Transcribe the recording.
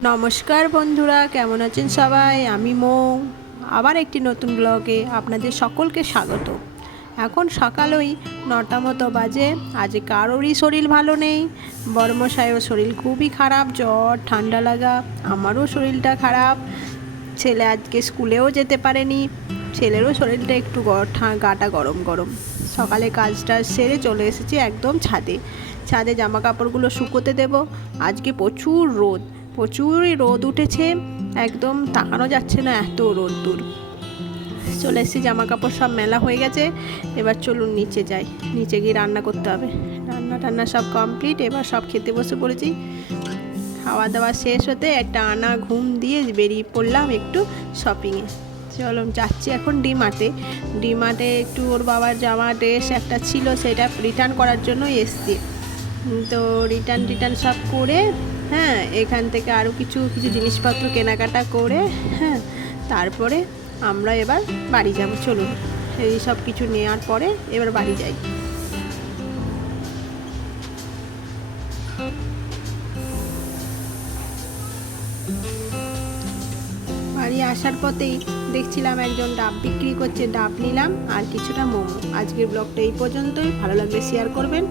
নমস্কার বন্ধুরা, কেমন আছেন সবাই? আমি মৌ, আবার একটি নতুন ব্লগে আপনাদের সকলকে স্বাগত। এখন সকাল ওই 9টা মতো বাজে। আজ কারোরই শরীর ভালো নেই। বড়মশাইয়ের শরীর খুবই খারাপ, জ্বর ঠান্ডা লাগা। আমারও শরীরটা খারাপ। ছেলে আজকে স্কুলেও যেতে পারেনি। ছেলেরও শরীরটা একটু গাটা গরম গরম। সকালে কাজটা সেরে চলে এসেছি একদম ছাদে জামা কাপড়গুলো শুকোতে দেব। আজকে প্রচুরই রোদ উঠেছে, একদম তাকানো যাচ্ছে না, এত রোদ্দুর। চলে এসেছি, জামা কাপড় সব মেলা হয়ে গেছে। এবার চলুন নিচে যাই, নিচে গিয়ে রান্না করতে হবে। রান্না সব কমপ্লিট, এবার সব খেতে বসে পড়েছি। খাওয়া দাওয়া শেষ হতে একটা আনা ঘুম দিয়ে বেরিয়ে পড়লাম একটু শপিংয়ে। চলো যাচ্ছি এখন ডিমার্টে একটু ওর বাবার জামা ড্রেস একটা ছিল, সেটা রিটার্ন করার জন্য এসছি। তো রিটার্ন সব করে, হ্যাঁ, এখান থেকে আরও কিছু জিনিসপত্র কেনাকাটা করে, হ্যাঁ, তারপরে আমরা এবার বাড়ি যাব। চলুন, এই সব কিছু নেওয়ার পরে এবার বাড়ি যাই। বাড়ি আসার পথেই দেখছিলাম একজন ডাব বিক্রি করছে, ডাব নিলাম আর কিছুটা মোমো। আজকের ব্লগটা এই পর্যন্তই। ভালো লাগলে শেয়ার করবেন।